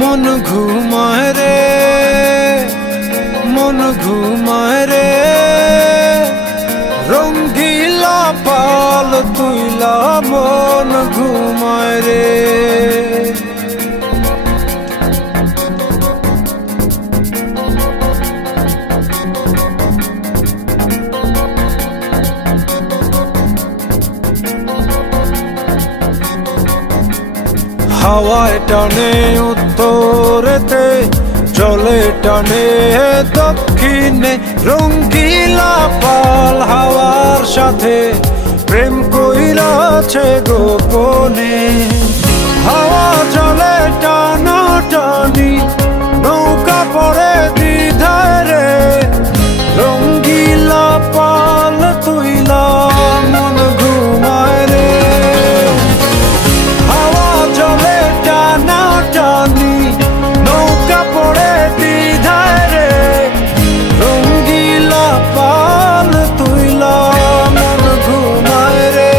मन घुमाए रे मन घुमाए रे रंगीला पाल तुइला मन घुमाए रे হাওয়ায় টানে উত্তরেতে জলে টানে দক্ষিণে রঙ্গিলা পাল হাওয়ার সাথে প্রেম কইরাছে গোপনে হাওয়া চলে টানা টানি নৌকা পড়ে দ্বিধায় রে রঙ্গিলা পাল তুইলা মন ঘুমায় রে হাওয়া চলে টানা টানি নৌকা পড়ে দ্বিধায় রে রঙ্গিলা পাল তুইলা মন ঘুমায় রে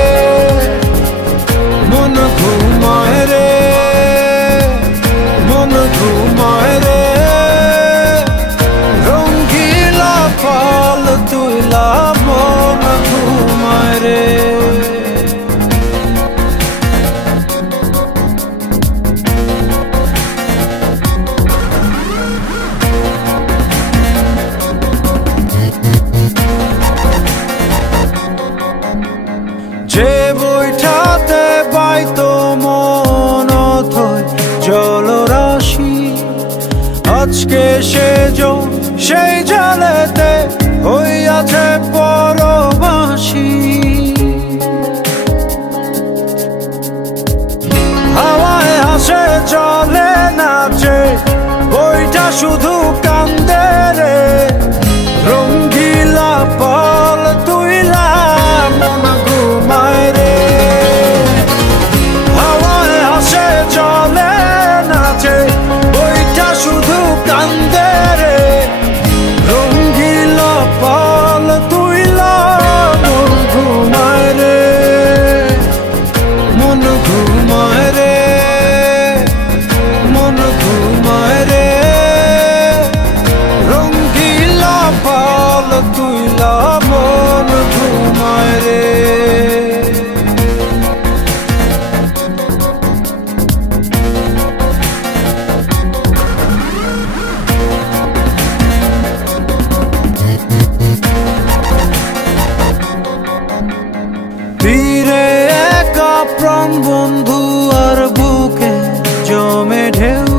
মন ঘুমায় রে মন ঘুমায় রে রঙ্গিলা পাল তুইলা মন ঘুমায় রে যে বইটাতে বাইতো মন অথই জলরাশি আজকে সেই জলেতে হইয়াছে পরবাসী হাওয়ায় হাসে চলে নাচে বইটা শুধু কান্দে রে রঙ্গিলা পাল তুইলা মন ঘুমায় রে হাওয়ায় হাসে চলে নাচে বইটা শুধু কান্দে রে রঙ্গিলা পাল তুইলা মন ঘুমায় রে মন ঘুমায় রে মন ঘুমায় রে রঙ্গিলা পাল তুইলা মন ঘুমায় রে তীরে একা প্রাণ বন্ধু আর বুকে জমে ঢেউ